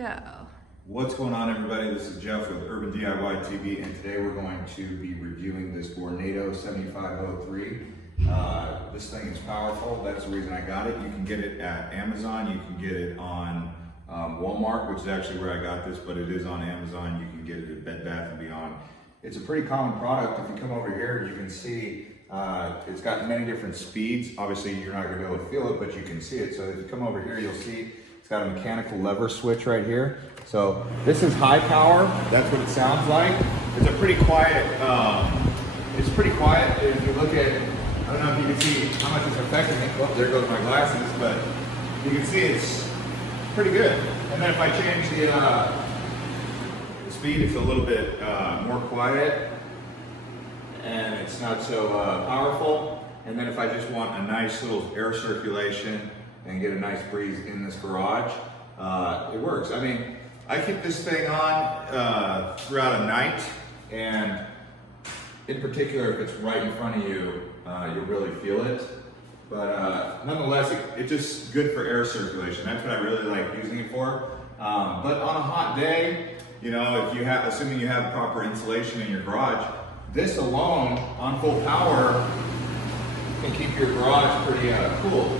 Go. What's going on, everybody? This is Jeff with Urban DIY TV, and today we're going to be reviewing this Vornado 7503. This thing is powerful. That's the reason I got it. You can get it at Amazon. You can get it on Walmart, which is actually where I got this, but it is on Amazon. You can get it at Bed Bath & Beyond. It's a pretty common product. If you come over here, you can see it's got many different speeds. Obviously, you're not going to be able to feel it, but you can see it. So if you come over here, you'll see it's got a mechanical lever switch right here. So this is high power. That's what it sounds like. It's a pretty quiet. It's pretty quiet. If you look at, I don't know if you can see how much it's affecting it. Oh, there goes my glasses, but you can see it's pretty good. And then if I change the speed, it's a little bit more quiet, and it's not so powerful. And then if I just want a nice little air circulation and get a nice breeze in this garage, it works. I mean, I keep this thing on throughout a night, and in particular, if it's right in front of you, you'll really feel it. But nonetheless, it's just good for air circulation. That's what I really like using it for. But on a hot day, you know, if you have, assuming you have proper insulation in your garage, this alone on full power can keep your garage pretty cool.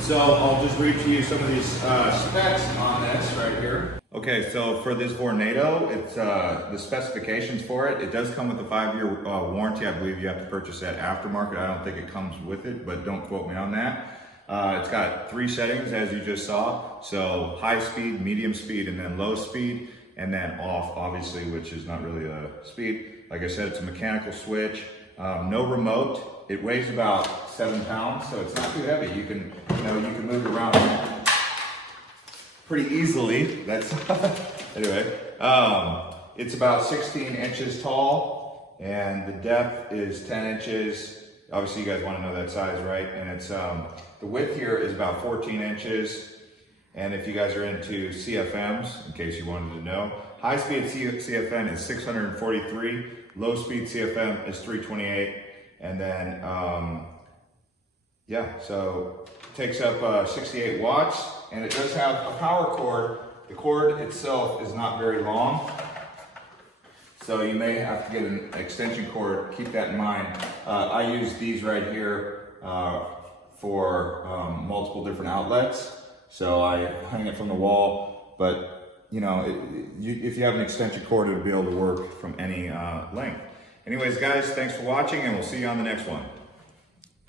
So I'll just read to you some of these specs on this right here. Okay, so for this Vornado, it's the specifications for it. It does come with a 5-year warranty. I believe you have to purchase that aftermarket. I don't think it comes with it, but don't quote me on that. It's got 3 settings, as you just saw. So high speed, medium speed, and then low speed, and then off, obviously, which is not really a speed. Like I said, it's a mechanical switch. No remote. It weighs about 7 pounds, so it's not too heavy. You can move it around pretty easily. That's anyway. It's about 16 inches tall, and the depth is 10 inches. Obviously, you guys want to know that size, right? And it's the width here is about 14 inches. And if you guys are into CFMs, in case you wanted to know, high speed CFM is 643, low speed CFM is 328. And then, yeah, so it takes up 68 watts, and it does have a power cord. The cord itself is not very long, so you may have to get an extension cord. Keep that in mind. I use these right here for multiple different outlets. So I hang it from the wall, but you know, if you have an extension cord, it'll be able to work from any length. Anyways, guys, thanks for watching, and we'll see you on the next one.